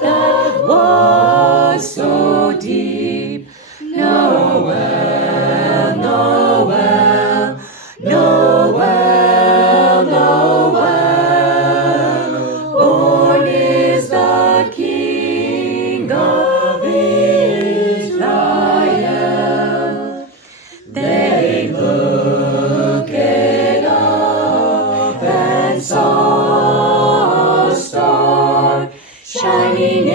that was so deep. Noel, Noel, Noel, Noel. Born is the King of Israel. They looked up and saw a star shining